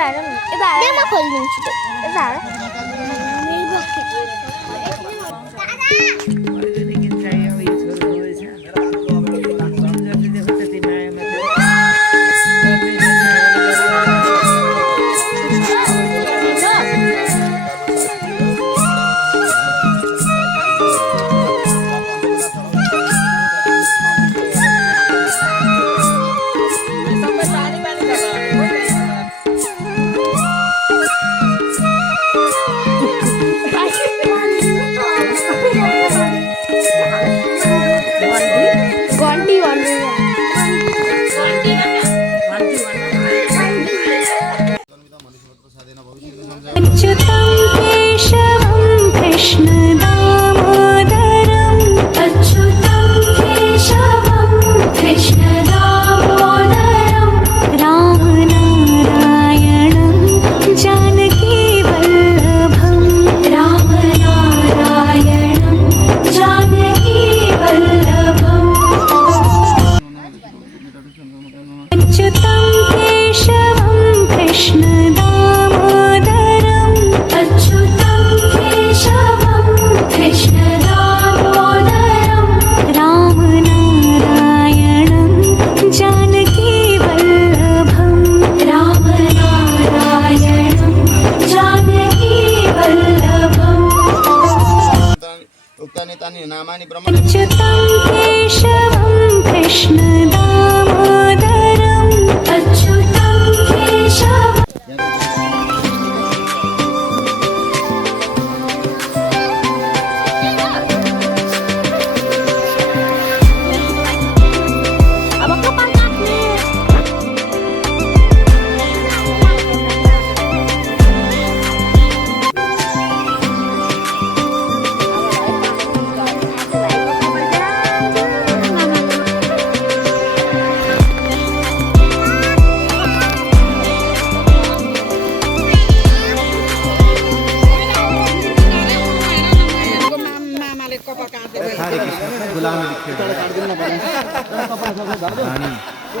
म खोलिदिन्छु उक्तानि नामानि ब्रह्मणे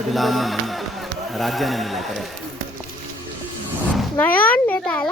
गुलाम नहीं राज्य ने मिला करे नयन नेता है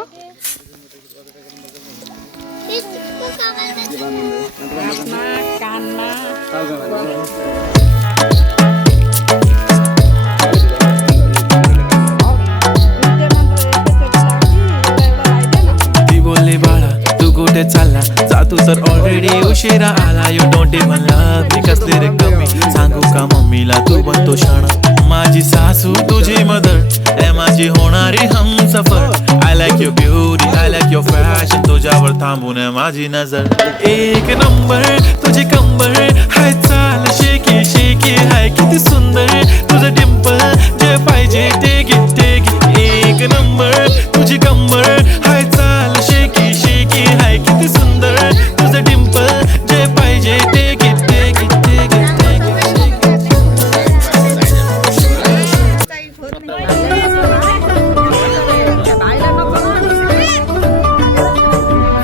कुठे चालला जा तू तर ऑलरेडी उशिरा आला you don't even love me कसले रे कमी सांगू का मम्मीला तू बनतो शाणा माझी सासू तुझी मदर ए माझी होणारी Humsafar I like your beauty I like your fashion तुझ्यावर थांबून माझी नजर एक नंबर तुझी कंबर हाय चाल शेकी शेकी हाय किती सुंदर तुझं डिंपल जे पाहिजे टेक इट एक नंबर तुझी कंबर हाय चाल शेकी शेकी हाय किती सुंदर तुझं डिंपल जे पाहिजे टेक इट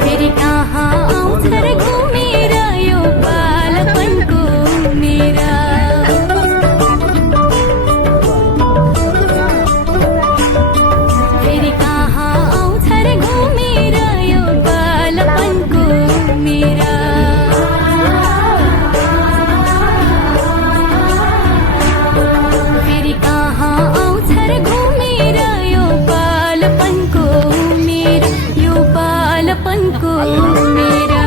मेरी कहाँ उधर घूमे रयो बालपन को मेरा मेरी कहाँ उधर घूमे रयो बालपन को मेरा मेरी कहाँ उधर घूमे रयो बालपन को मेरा यो बालपन को मेरा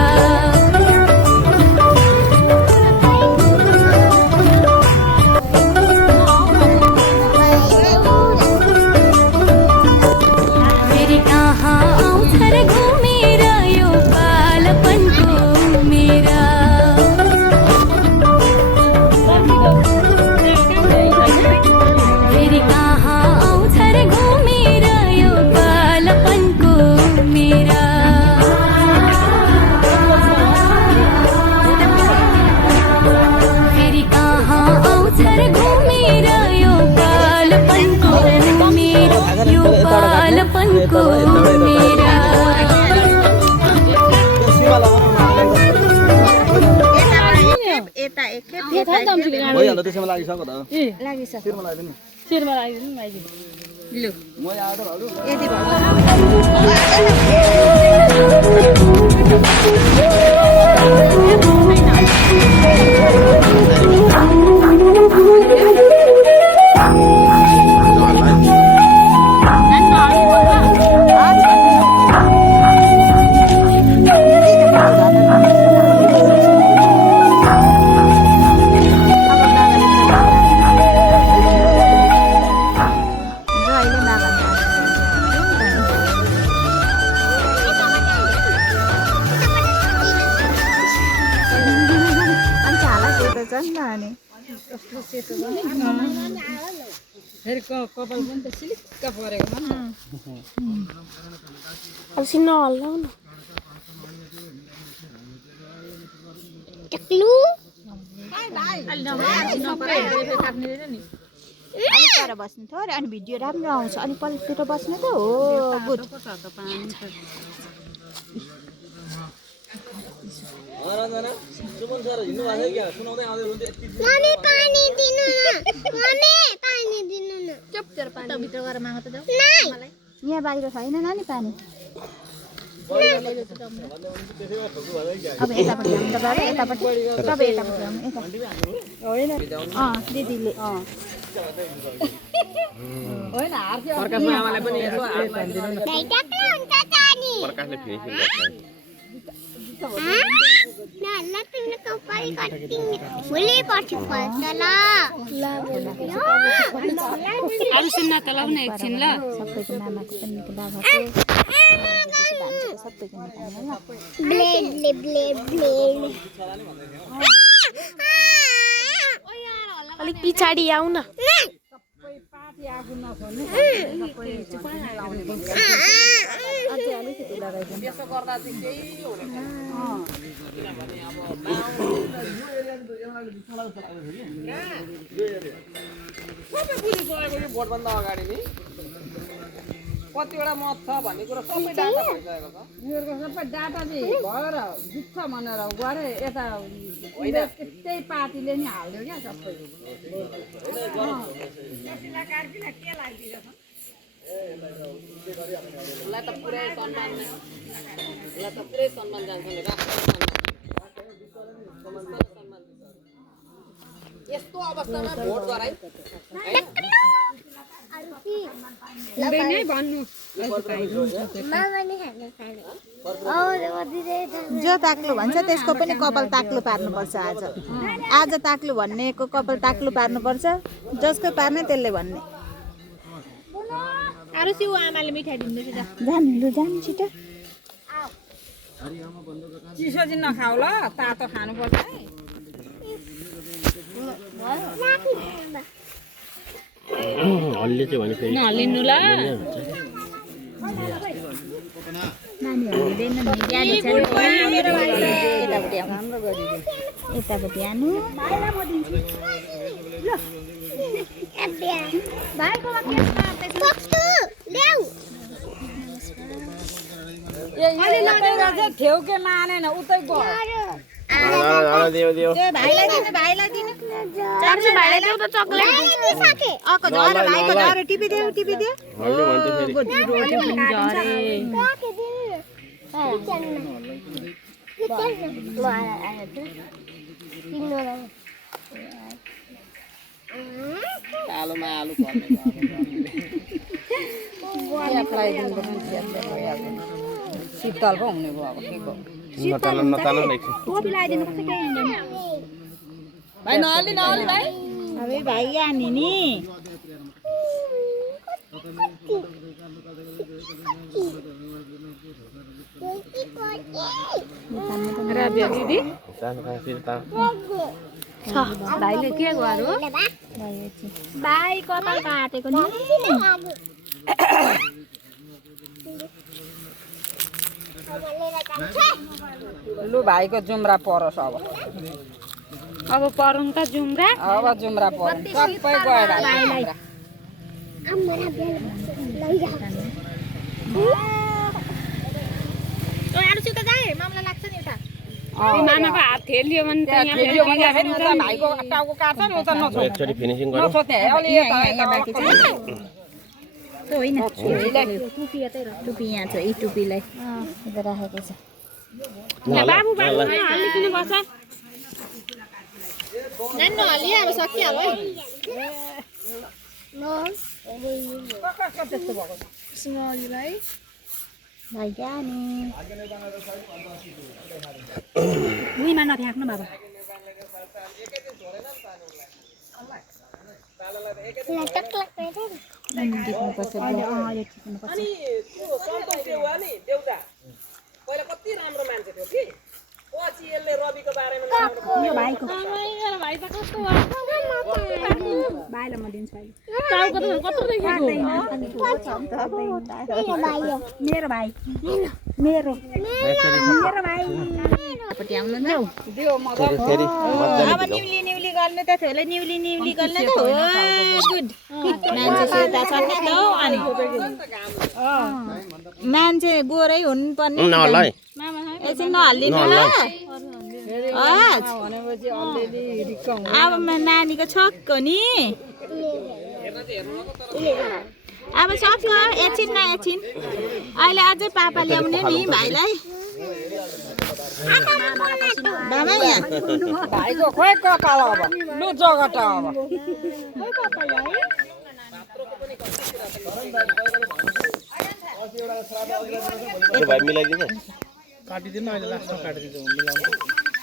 मेरी कहाँ उधर घूमे रयो बालपन को मेरा मेरी कहाँ उधर घूमे रयो बालपन को मेरा मेरी कहाँ उधर घूमे रयो बालपन को मेरा यो बालपन को मेरा भइहाल्यो त्यसैमा लागिसक्यो त लागिसक्यो शिरमा लगाइदिनु शिरमा लगाइदिनु यति भयो पर बस्नु थोरै अनि भिडियो राम्रो आउँछ अनि पल्तिर बस्नु त हो गुड मम्मी पानी दिनु न मम्मी पानी दिनु न चुप तेरो पानी भित्र गएर माग त जाऊ मलाई यहाँ बाहिर छैन नानी पानी अब यतापट्टि आउनु त बाबा यतापट्टि तपाईँ यतापट्टि आउनु यता होइन दिदीले होइन प्रकाशमा आमालाई पनि यसो हाल्दिनु न डाइटाक्ले हुन्छ जानी प्रकाशले फिनिसिङ गर्छ ना ल तिम्रो कपाल कटिङ भोलि पर्छ फल्छ ल अरु सुन्न त ल न एकछिन ल सबैको नामाको पनि निक्ला भएको सबैको निक्ला ब्लेड अलिक पछाडी आउ न भोटभन्दा अगाडि नि कतिवटा मत छ भन्ने कुरा सबै डाटा भइसकेको छ यिनीहरूको सबै डाटा चाहिँ भएर जित्छ भनेर गरे यता त्यही पार्टीले नि हाल्यो क्या सबै उसलाई त पुरै सम्मान जान्छ नि यस्तो अवस्थामा भोट गराइ जो ताक्लो भन्छ त्यसको पनि कपाल ताक्लो पार्नुपर्छ आज ताक्लो भन्नेको कपाल ताक्लो पार्नुपर्छ जसको पार्ने त्यसले भन्ने आरुसी उ आमाले मिठाई दिँदैछ जानु लु जानु छिटो चिसो चाहिँ नखाऊ ल तातो खानुपर्छ है हल्ले चाहिँ भने फेरि नहल्लिनु ल नानीहरू यतापट्टि आउनु ठेउ के मानेन उतै गयो भाइलाई दिनु चार्जु भाइलाई देऊ त चकलेट अको झरे भाइको झरे टिपिदेऊ आलुमा आलु शीतल पो हुने भयो अब के भाइ नहल्ली भाइ अबे भाइ आनी नि राबिया दिदी भाइले के गर्यो भाइ कपाल काटेको नि लु भाइको जुम्रा परोस् अब परौँ त जुम्रा अब जुम्रा परो सबै गएर आरुसी त जाए मामला लाग्छ नि उता मामाको हात थेलियो भने त यहाँ फेरि उता भाइको टाउको काट्छ नि उता नछोड्ने एकचोटि फिनिसिङ गरौँ नछोड्ने अलि होइन टुपी यहाँ छ यी टुपीलाई राखेको छ बाबु हालिकन बस्छ नहालिहाल्नु सकिहाल्यो उहीमा नथ्याक्नु बाबा पहिला कति राम्रो मान्छे थियो कि पछि यसले रविको बारेमा भाइलाई म दिन्छु अहिले मेरो भाइ मेरो भाइ आउनु न अब निउली गर्ने त थियो होला निउली गर्ने त हो गुड मान्छे सेता छ नि त अनि मान्छे गोरै हुनुपर्ने एकछिन नहालिदिनु ल अब नानीको छक्क नि अब सक्छ एकछिन न एकछिन अहिले अझै पापा ल्याउने नि भाइलाई बाबा यहाँ भाइको खोइ कपाल अब लु जगट अब भाइ मिलाइदिन्छ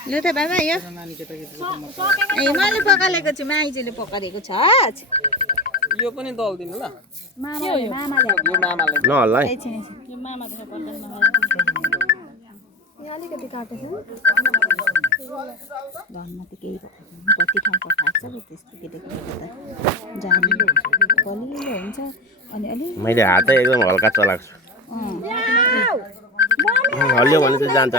लु त बाबा यो ए मैले पकालेको छु माइजूले पकाएको छ यो पनि दल्दिनु ल मामाले यो मामाले नहल्ला है यो मामाले घरमा त केही कति ठाउँ पकाएको छ त्यस्तो केटाकेटी त जानिलो हुन्छ बलिलो हुन्छ अनि अलिक मैले हातै एकदम हल्का चलाएको छु हल्यो भने चाहिँ जान्छ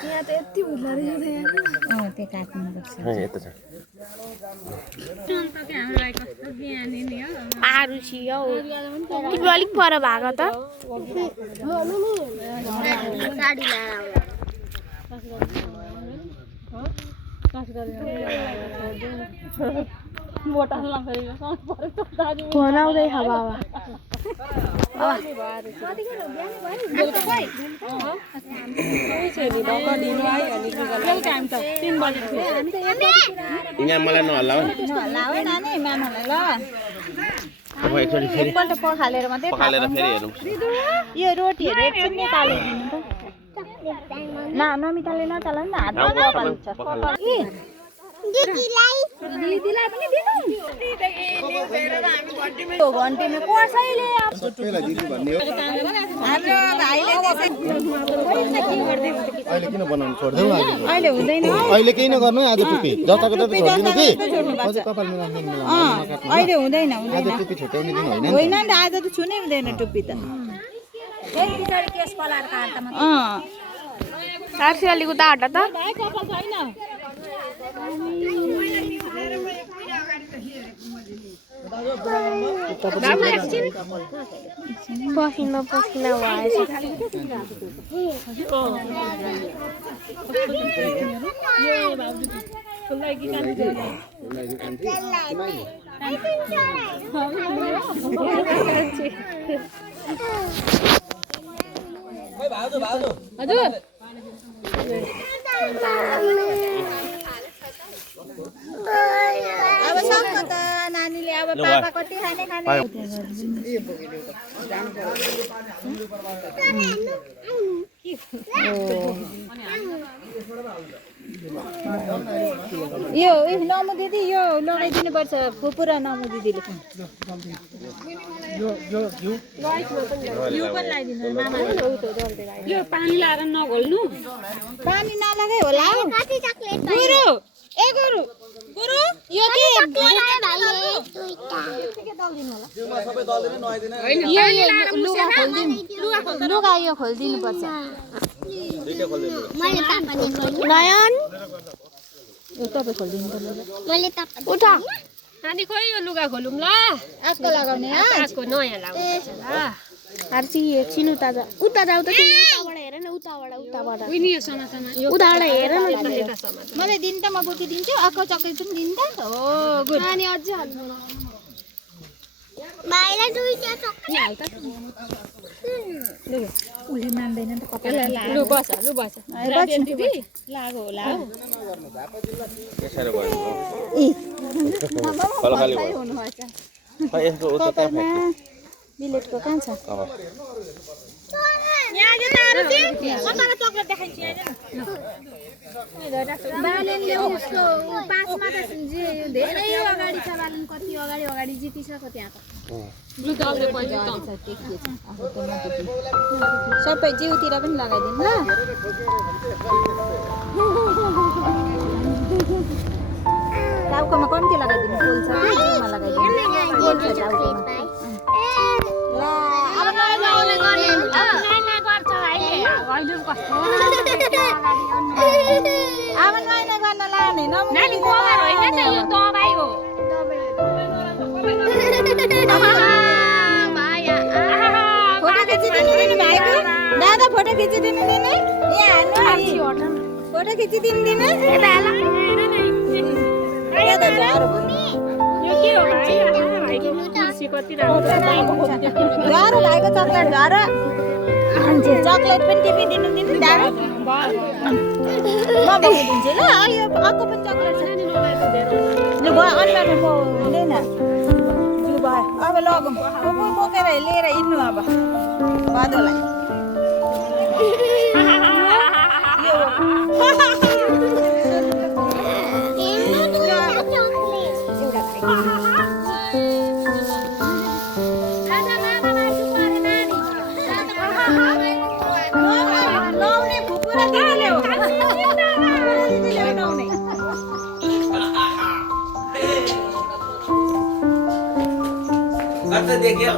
क्या त्यो काट्नुपर्छ यता छ आरुषि हौ तिम्रो अलिक पर भएको त साडी बनाउँदैछ बाबा यहाँ मलाई नहल्ला हो है नानी मामालाई ल अब एकचोटि फेरि एकपल्ट पखालेर मात्रै पखालेर फेरि हेरौँ यो रोटीहरू एकछिन निकालिदिनु त नमिताले नचला नि हातमा नफाल्छ दिदीलाई पनि दिनु घन्टीमा कसैले हाम्रो भाइले अहिले किन बनाउनु छोड्देऊ न अहिले हुँदैन अहिले केही नगर्नु आज टुपी जताको ततै छोडिदिनु कि अझै कपाल मिलाउनु अहिले हुँदैन आज टुपी छुट्याउने दिन होइन होइन नि त आज त छुनै हुँदैन टुप्पी त सार्सी अलिक उता हट त पसिना पसिना भएछ हजुर अब सक्छ त नानीले अब पापा कति खाने यो नमु दिदी यो लगाइदिनु पर्छ फुपू र नमु दिदीले यो पनि लगाइदिनु मामाले यो पानी लाएर नघोल्नु पानी नलगाइ होला कति चकलेट गुरु ए गुरु गुरु यो के लुगा यो खोलिदिनु पर्छ मैले तापने नयन यो तपाईँ खोलिदिनु पर्छ मैले तापने उठा नानी खोइ यो लुगा खोलौँ ल आजको लगाउने आजको नयाँ लगाउँछ ल आरसी एकछिन उता जा उता जाऊ त तिमी उताबाट हेर न उताबाट उनी यो समाचारमा उताबाट हेर न यता समाचार मलाई दिन त म बोकिदिन्छु आएको चक्लेट पनि दिन त हो गुड अनि अझै हाल्नु बाहिर दुईटा चक्लेट उसले मान्दैन नि त कपाल लु बस राबिया दिदी लाग्यो होला यसरी भयो ए कल खाली भयो हुनुहुन्छ खै यसको उता कहाँ फ्याँक्यो बिलेटको कहाँ छ अब यहाँ आयो तारो के कताले चक्लेट देखाइन्छ बालेनले उसको पासमा त धेरै अगाडि छ बालेन कति अगाडि जितिसक्यो त्यहाँ त लु दल्दै पहिले सबै जिउतिर पनि लगाइदिनु ल टाउकोमा कम्ती लगाइदिनु गोल छ कि जिउमा लगाइदिनु गोल छ टाउकोमा ल अब नलाउने गर्ने हुन्छ गर्छ अहिले अहिले कस्तो अब नलाउने गर्न लाने नानी गोबर होइन त यो दबाई हो फोटो खिचिदिनु नि भाइको दादा फोटो खिचिदिनु नि यहाँ हाल्नु फोटो खिचिदिनु दिन यो के हो भाइको खुसी कति राम्रो झर भाइको चक्लेट झर चक्लेट पनि टिपिदिनु दिनु दादा म बोकिदिन्छु ल यो अर्को पनि चक्लेट छ लु भयो अनुहारमा हुँदैन लु भयो अब लगौँ बोकेर लिएर हिँड्नु अब भदोलाई देखियो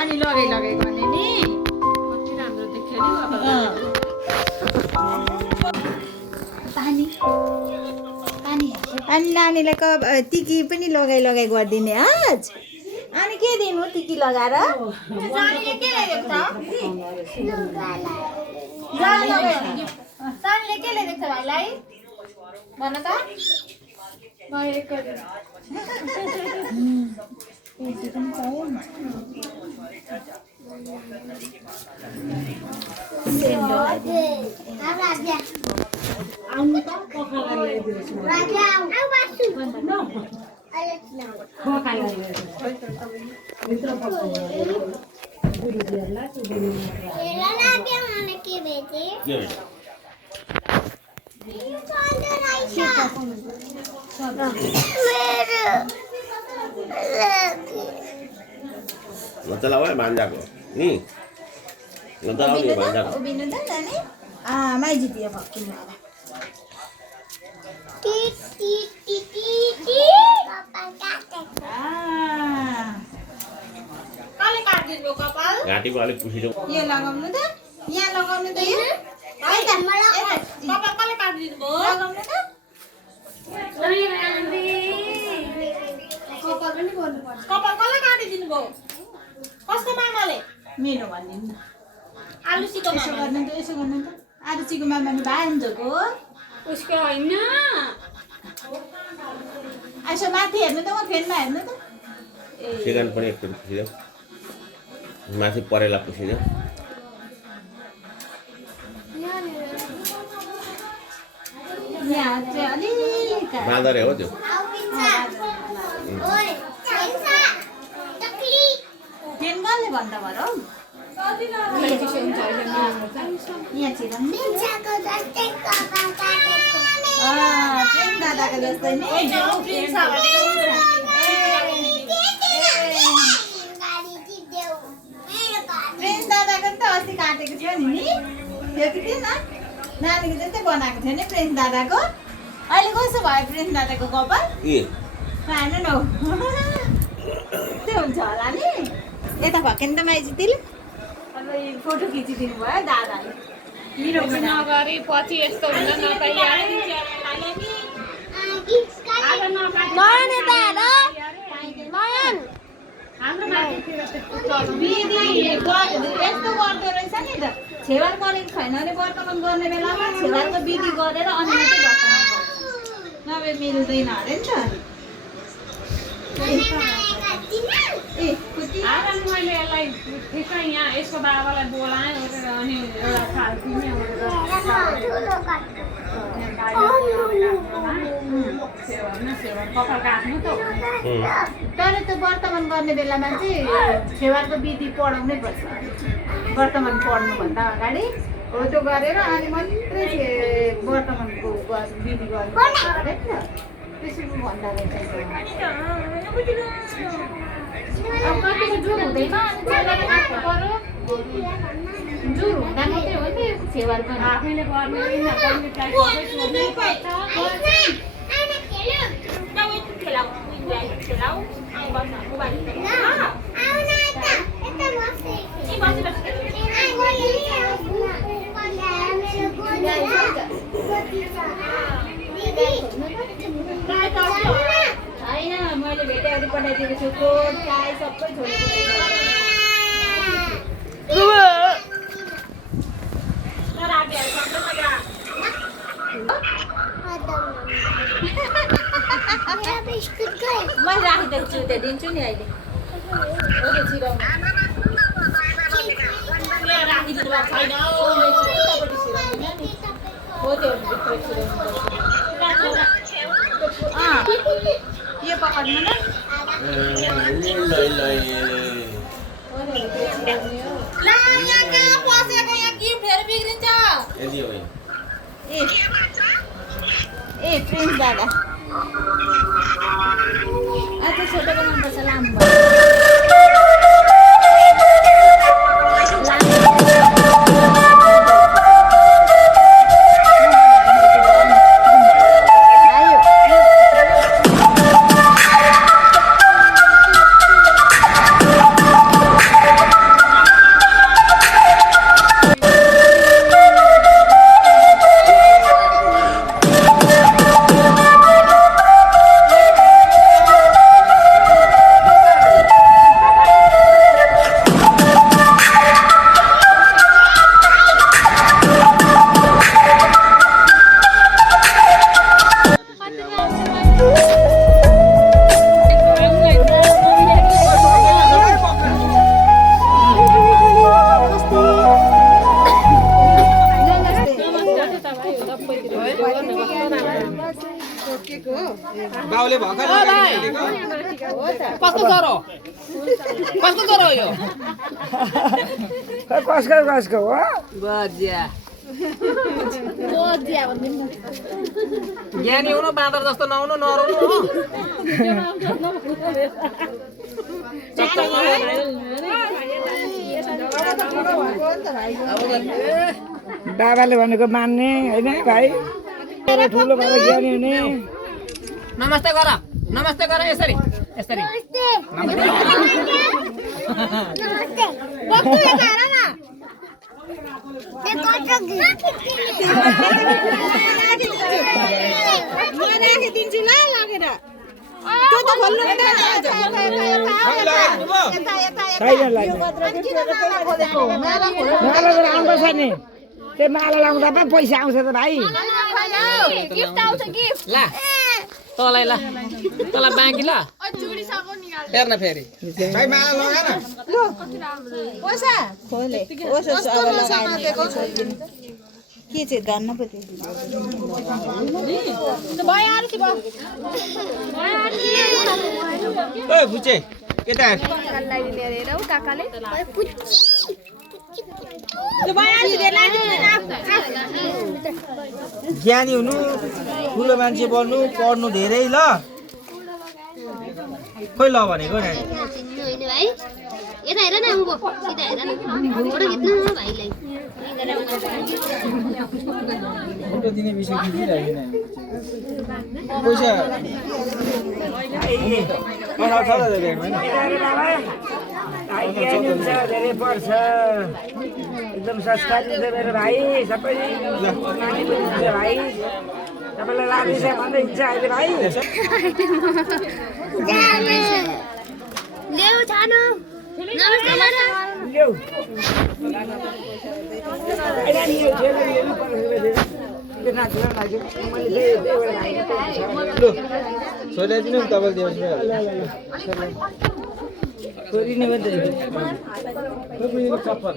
अनि लगाइ गर्ने नि कति राम्रो देख्यो नि अनि नानीलाई टिकी पनि लगाइ गरिदिने आज अनि के दिनु टिकी लगाएर सानीले के ल्याइदिएको छ सानीले के ल्याइदिएको छ भाइलाई भन त Nonton awal banyak loh. Nih. Nonton awal nih banyak. उभिनु त नानी माइ जितियो भक्किनु होला कसले काटिदिनु कपाल घाँटीको अलिक पुसिलो. यो लगाउनु त यहाँ लगाउनु त यो कपाल कसले काटिदिनु भयो लगाउनु त कपाल कसले काटिदिनु भयो कसको मामाले मेरो भनिदिनु न आलुसीको मामा यसो गर्नु त आलुसीको मामा नि भान्जोको उसको होइन यसो माथि हेर्नु त म फेनमा हेर्नु त सिगान पनि एकचोटि पुसिदेऊ. माथि परेला पुसिदेऊ. यहाँ चाहिँ अलिक बाँदरे हो त्यो. फेन कसले भन्दा भएर हौ यहाँ छिराउनु प्रेम दादाको जस्तै नि प्रेम दादाको नि त अस्ति काटेको थियो नि त्यो कि थिएन नानीको जस्तै बनाएको थियो नि प्रेम दादाको अहिले कसो भयो प्रेम दादाको कपाल खानु न त्यो हुन्छ होला नि यता भएन त माइजीले अब फोटो खिचिदिनु भयो दादाले मेरो नगरी पछि यस्तो हुन नपाइहाल्यो हाम्रो माथितिर त्यस्तो चल्छ बिदी यस्तो गर्दो रहेछ नि त छेवार गरेको छैन भने वर्तमान गर्ने बेलामा छेवारको विधि गरेर अनि मात्रै वर्तमान गर्छ नभए मिल्दैन अरे नि त आज मैले यसलाई ठिकै यहाँ यसको बाबालाई बोलाएँ अनि एउटा फाल्टिने कपाल काट्नु त तर त्यो वर्तमान गर्ने बेलामा चाहिँ छेवारको विधि पढाउनै पर्छ वर्तमान पढ्नुभन्दा अगाडि हो त्यो गरेर अनि मात्रै वर्तमानको विधि गर्नुपर्छ अरे नि त त्यसो भन्दा रहेछ अब कतिको जुर हुँदैन अनि चेलाले काट्नु पर्यो जुर हुँदा मात्रै हो नि छेवार पनि आफैले गर्ने पढ्ने ट्राई गर्दै सोध्नै पर्छ होइन मैले भेटेर पठाइदिएको छु कोट टाई सबै छोडेको म राखिदिएको छु त्यो दिन्छु नि अहिले राखिदिनु भएको छैन हो त्यो भित्र यो पकाउनु न ए प्रिन्स दादा अच्छा छोटो बनाउनुपर्छ लामो कसको छोरो हो यो कसको हो बजिया बोधिया भन्दिनु ज्ञानी हुनु बाँदर जस्तो नहुनु नरौनु हो बाबाले भनेको मान्ने होइन भाइ ठुलो भएर ज्ञानी हुने नमस्ते गर यसरी दिन्छु ल लगेर त्यो त खोल्नु हुँदैन माला राम्रो छ नि त्यो माला लाउँदा पो पैसा आउँछ त भाइ गिफ्ट आउँछ गिफ्ट ला तँलाई बाँकी ल हेर्न फेरि पैसा खोले के चाहिँ धन्न पो बुझे केटा ज्ञानी हुनु ठुलो मान्छे बन्नु पढ्नु धेरै ल खोइ ल भनेको नानी यता हेर न उँभो सिधा हेर न फोटो खिच्नु भाइलाई फोटो दिने विषय खिचिरहेको पैसा छ त धेरै पर्छ एकदम संस्कारी छ मेरो भाइ सबै नानी पनि छ भाइ तपाईँलाई लाँदैछ भन्दै हिँड्छ अहिले भाइ ल्याउ छानु नमस्ते ल्याउ छोरा दिनु नि तपाईँले छोरी नै मात्रै चप्पल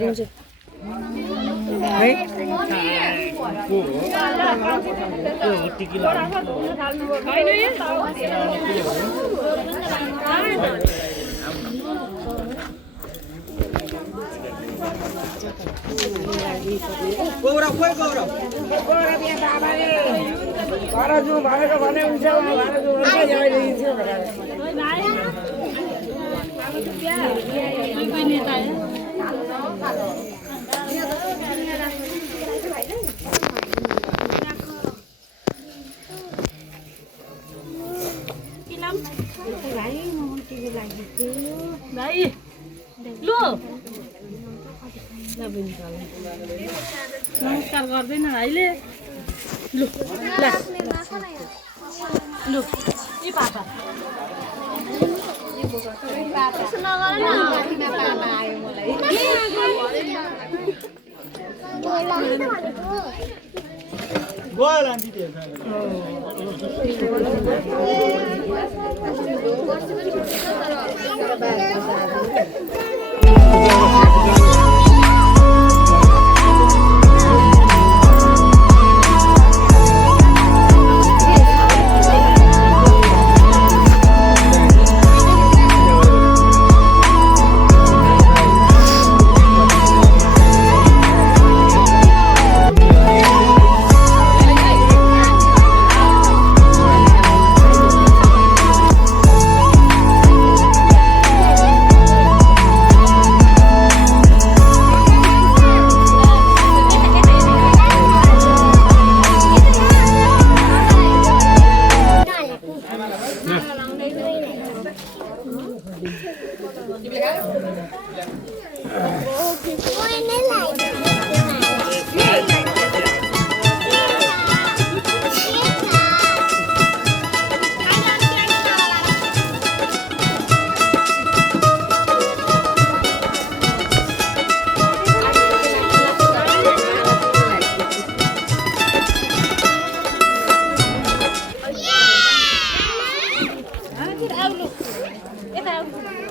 दिन्छु गौरव खोइ गौरव घर जाउँ भनेको भने हुन्छ घर जाउँ नमस्कार गर्दैन भाइले लु लु ई पापा गयो लान्थी त्यो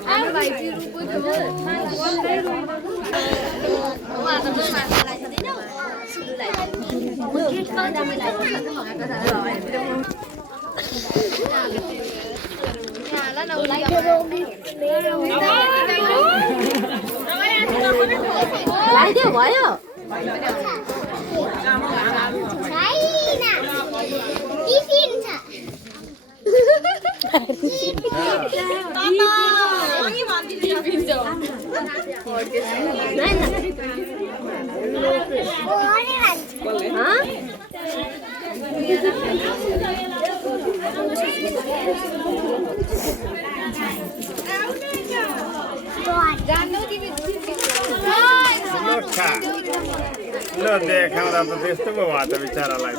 लगाइदियो भयो ल देखाउँदा त त्यस्तो पो भयो त बिचरालाई त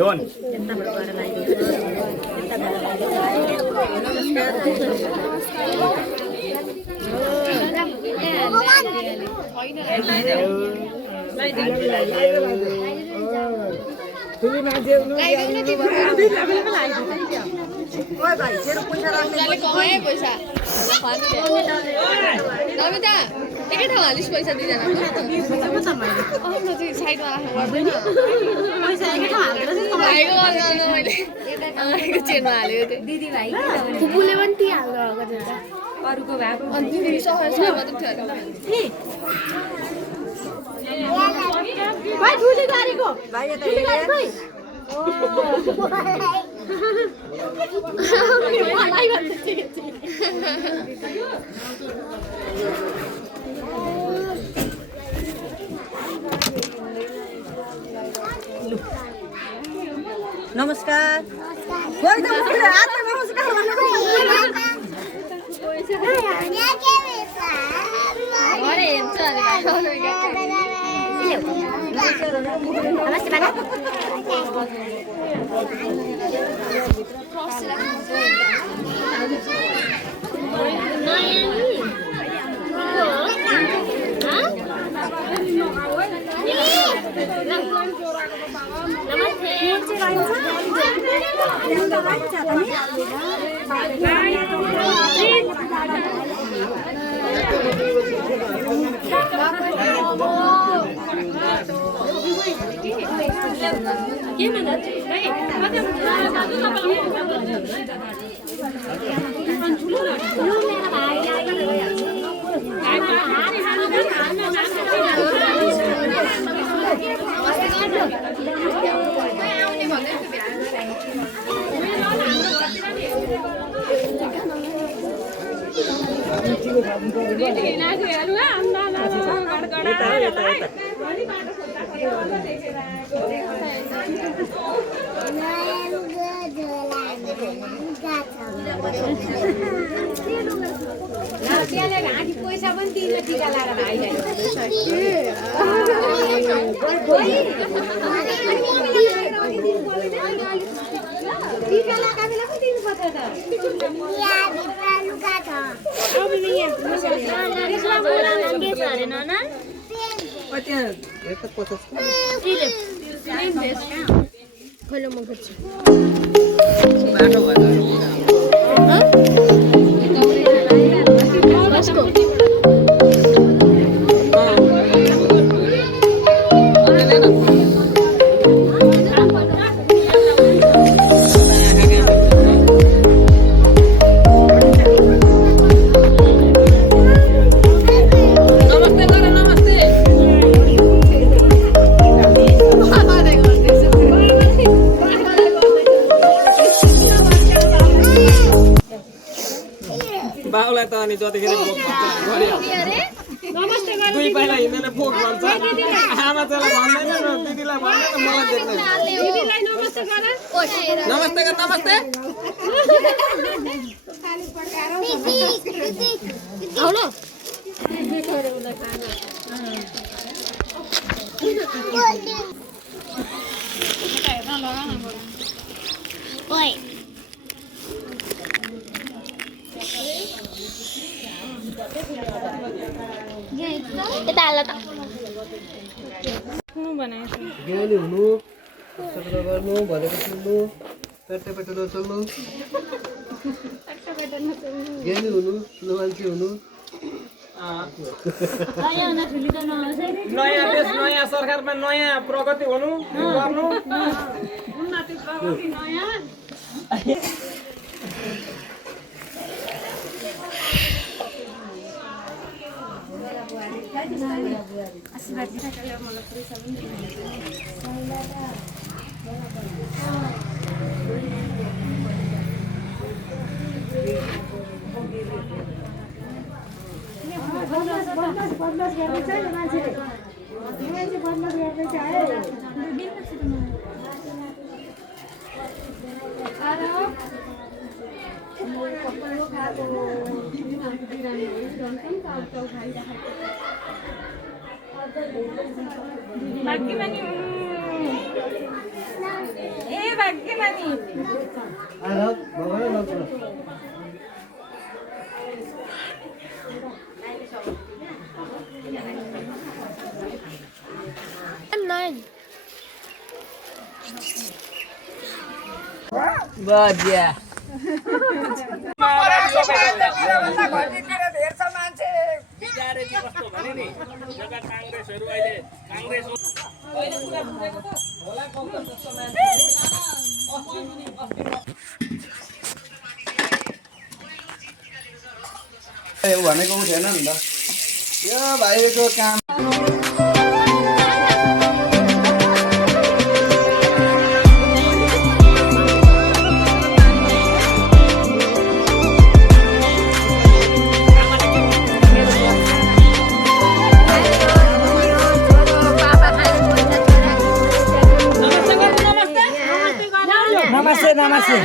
डोन ठुली मान्छे एकै ठाउँ हालिस पैसा दिँदैन साइडमा राख्नु पर्दैन पैसा एकै ठाउँ हालेको चेनमा हालेको थिएँ दिदी भाइ फुपूले पनि ती हाल्नु अरूको भएको अनि दिदी मात्रै भाइ ठुली गाडीको भाइ नमस्कार पैसा पनि दिनु टिका लाएर बाउलाई त अनि जतिखेर भोक भन्छ दुई पाइला हिँड्दैन भोक भन्छ आमा चाहिँ भन्दैन र दिदीलाई भन्दैन मलाई देख्दैन नमस्ते गर नमस्ते ओए यता हाल त ज्ञानी हुनु सत्र गर्नु भनेको सुन्नु पेटे नचल्नु ज्ञानी हुनु ठुलो मान्छे हुनु नयाँ देश नयाँ सरकारमा नयाँ प्रगति हुनु गर्नु उन्नति प्रगति नयाँ भाग्यमानी ए भाग्यमानी बजिया भनेको थिएन नि त यो भाइको काम नमस्ते नमस्ते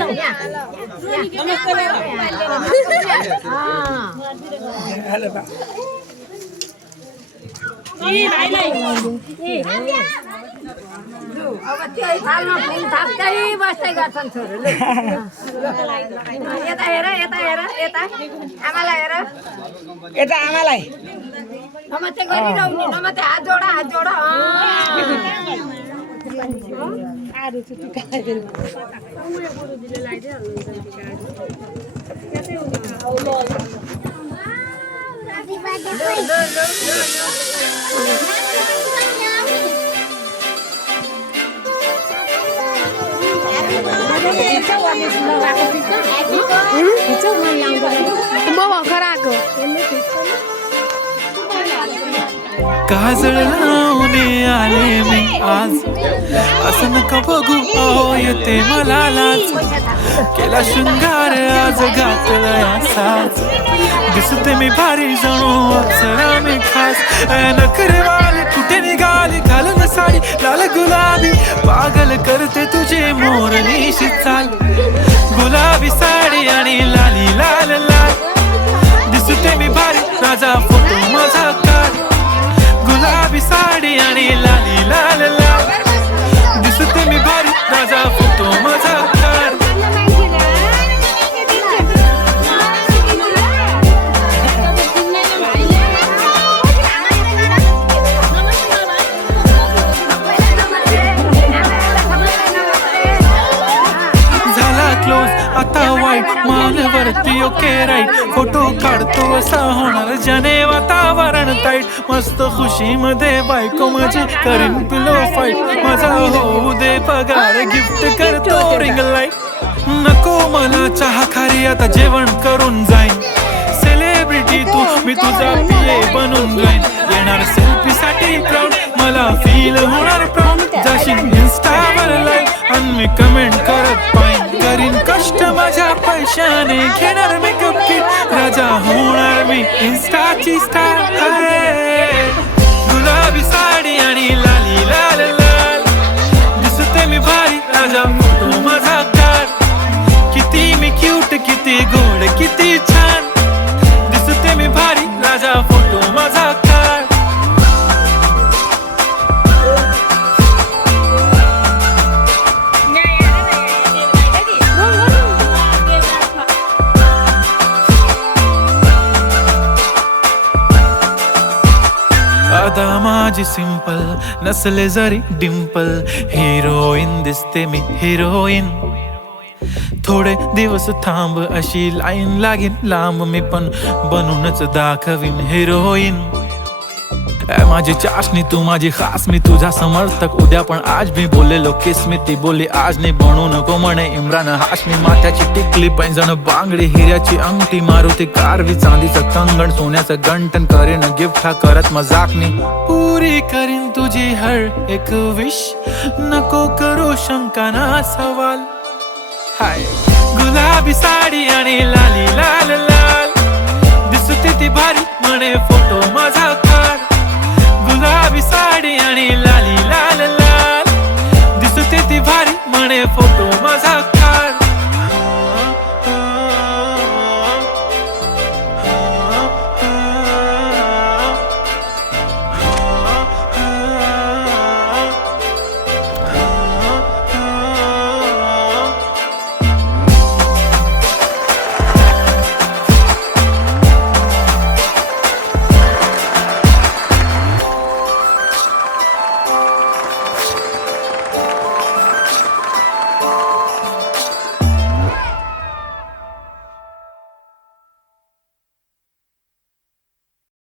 अब त्यही थालमा फुल थाप्दै बस्दै गर्छन् छोरीले यता हेर यता हेर यता आमालाई हेर यता आमालाई नमस्ते गरिरहनु नि नमस्ते हात जोड काजळ लावणे आले मी आज असं नका बघू अहो येते मला लाज केला शृंगार आज घातला साज दिसते मी भारी जणू अप्सरा मी खास नखरे वाले कुठे निघाली घालून साडी लाल गुलाबी पागल करते तुझे मोरनीशी चाल गुलाबी साडी आणि लाली लाल लाल दिसते मी भारी राजा फोटो माझा काढ गुलाबी साडी आणि लाली लाल लाल दिसते मी भारी राजा फोटो माझा काढ झाला क्लोज आता वाईट मानवरती ओके राईट फोटो काढतो असा होणार ज्याने वातावरण टाईट मस्त खुशी मध्ये बायको माझी करीन पिलो फाईट माझा होऊ दे पगार गिफ्ट करतो रिंग लाईट नको मला चहा खारी आता जेवण करून जाईन सेलिब्रिटी तू मी तुझा पिये बनून जाईन येणार सेल्फी साठी क्राऊड मला फील होणार प्राऊड जाशील इन्स्टावर लाईक आणि मी कमेंट करत पाईन करीन कष्ट माझ्या पैशाने घेणार मेकअप किट राजा होणार मी इन्स्टाची स्टार गुलाबी साडी आणि लाली लाल लाल दिसते मी भारी राजा फोटो माझा काढ किती मी क्यूट किती गोड किती छान माझी सिंपल नसले जरी डिंपल हिरोईन दिसते मी हिरोईन थोडे दिवस थांब अशी लाईन लागेल लांब मी पण बनूनच दाखवीन हिरोईन माझी चाशनी तू माझी खास मी तुझा समर्थक उद्या पण आज मी बोललेलो किस मी ती बोली आज नाही बनू नको म्हणे इम्रान हाशमी माथ्याची टिकली पैंजण बांगडी हिऱ्याची अंगठी मारुती कारवी चांदीचं कंगण सोन्याचं गंटन करेन गिफ्ट हा करत मजाकनी पुरी करीन तुझी हर एक विश नको करू शंका ना सवाल हाय गुलाबी साडी आणि लाली लाल